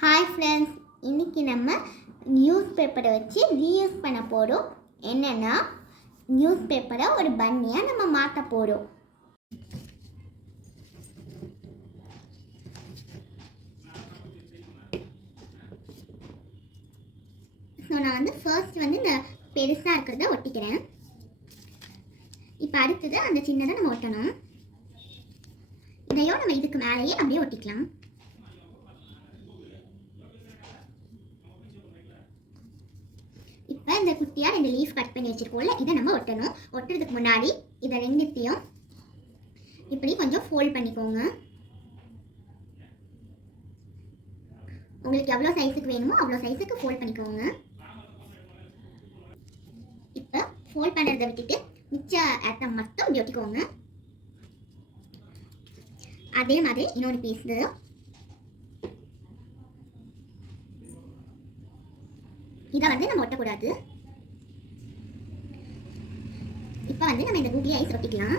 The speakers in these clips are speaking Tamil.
ஹாய் ஃப்ரெண்ட்ஸ், இன்றைக்கி நம்ம நியூஸ் பேப்பரை வச்சு ரீயூஸ் பண்ண போகிறோம். என்னென்னா, நியூஸ் பேப்பரை ஒரு பன்னியாக நம்ம மாற்ற போகிறோம். ஸோ நான் ஃபர்ஸ்ட் இந்த பெருசாக இருக்கிறத ஒட்டிக்கிறேன். இப்போ அடுத்தது அந்த சின்னதை நம்ம ஒட்டணும். இதையும் நம்ம இதுக்கு மேலேயே அப்படியே ஒட்டிக்கலாம். இப்போ இந்த குட்டியாக 2 லீஃப் கட் பண்ணி வச்சுருக்கோம்ல, இதை நம்ம ஒட்டணும். ஒட்டுறதுக்கு முன்னாடி இதை ரெண்டுத்தையும் இப்படி கொஞ்சம் ஃபோல்ட் பண்ணிக்கோங்க. உங்களுக்கு எவ்வளோ சைஸுக்கு வேணுமோ அவ்வளோ சைஸுக்கு ஃபோல்ட் பண்ணிக்கோங்க. இப்போ ஃபோல்ட் பண்ணுறதை விட்டுட்டு மிச்ச ஆட்டம் மட்டும் இப்படி ஒட்டிக்கோங்க. அதே மாதிரி இன்னொரு பீஸ் இதை நம்ம ஒட்டக்கூடாது. இப்போ நம்ம இந்த கூகுளி ஐஸ் ஒட்டிக்கலாம்.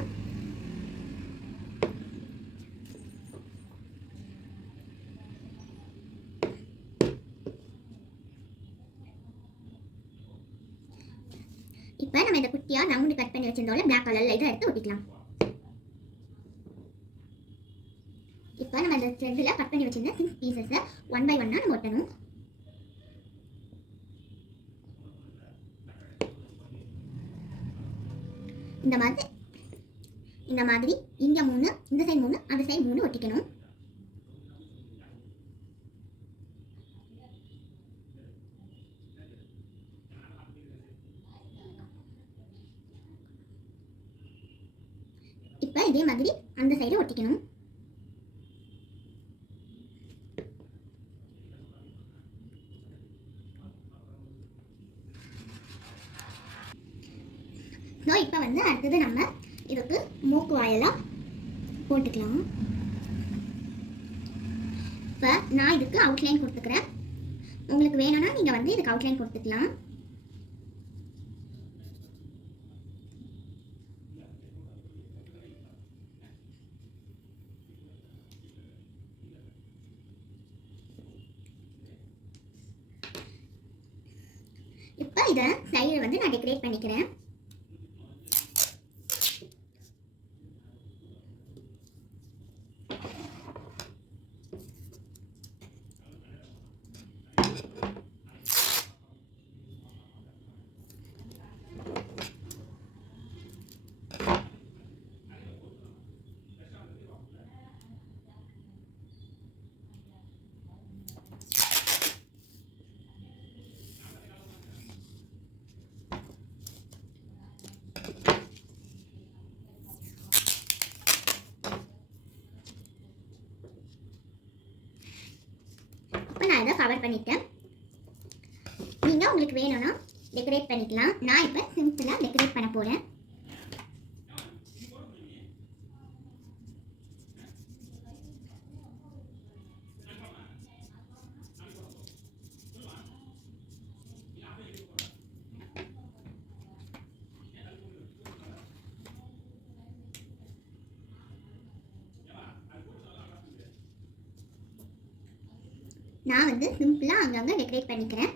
இப்போ நம்ம இந்த குட்டியா ரவுண்ட் கட் பண்ணி வச்சிருந்தோம்ல, பிளாக் கலர்ல இதை எடுத்து ஒட்டிக்கலாம். இப்போ நம்ம இந்த த்ரெட்ல கட் பண்ணி வச்சிருந்த 6 பீசஸை 1 by 1 நம்ம ஒட்டணும். இந்த மாதிரி இங்க 3, இந்த சைடு 3, அந்த சைடு 3 ஒட்டிக்கணும். இப்போ இதே மாதிரி அந்த சைடு ஒட்டிக்கணும். இப்போ அடுத்தது நம்ம இதுக்கு மூக்கு வாயெல்லாம் போட்டுக்கலாம். இப்போ நான் இதுக்கு அவுட்லைன் கொடுத்துக்கிறேன். உங்களுக்கு வேணும்னா நீங்கள் இதுக்கு அவுட்லைன் கொடுத்துக்கலாம். இப்போ இதை சைடில் நான் டெக்கரேட் பண்ணிக்கிறேன். நான் இதை கவர் பண்ணிட்டேன். நீங்கள் உங்களுக்கு வேணும்னா டெக்கரேட் பண்ணிக்கலாம். நான் இப்போ சிம்பிளாக டெக்கரேட் பண்ண போகிறேன். நான் சிம்பிளாக அங்கங்கே டெக்கரேட் பண்ணிக்கிறேன்.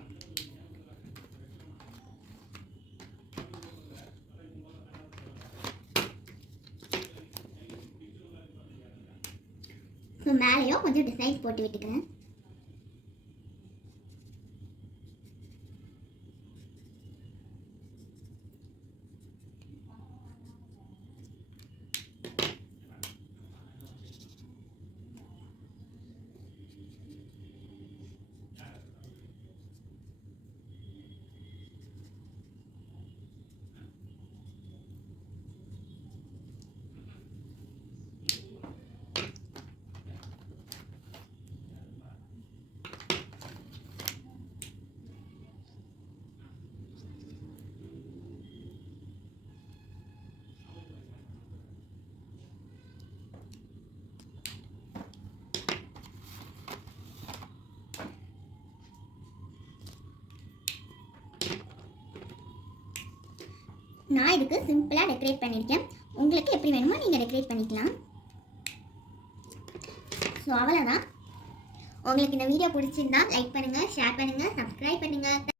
ஸோ மேலேயும் கொஞ்சம் டிசைன்ஸ் போட்டு விட்டுக்கிறேன். நான் இதுக்கு சிம்பிளாக டெக்கரேட் பண்ணியிருக்கேன். உங்களுக்கு எப்படி வேணுமோ நீங்கள் டெக்கரேட் பண்ணிக்கலாம். ஸோ அவ்வளோதான். உங்களுக்கு இந்த வீடியோ பிடிச்சிருந்தா லைக் பண்ணுங்கள், ஷேர் பண்ணுங்கள், சப்ஸ்கிரைப் பண்ணுங்கள்.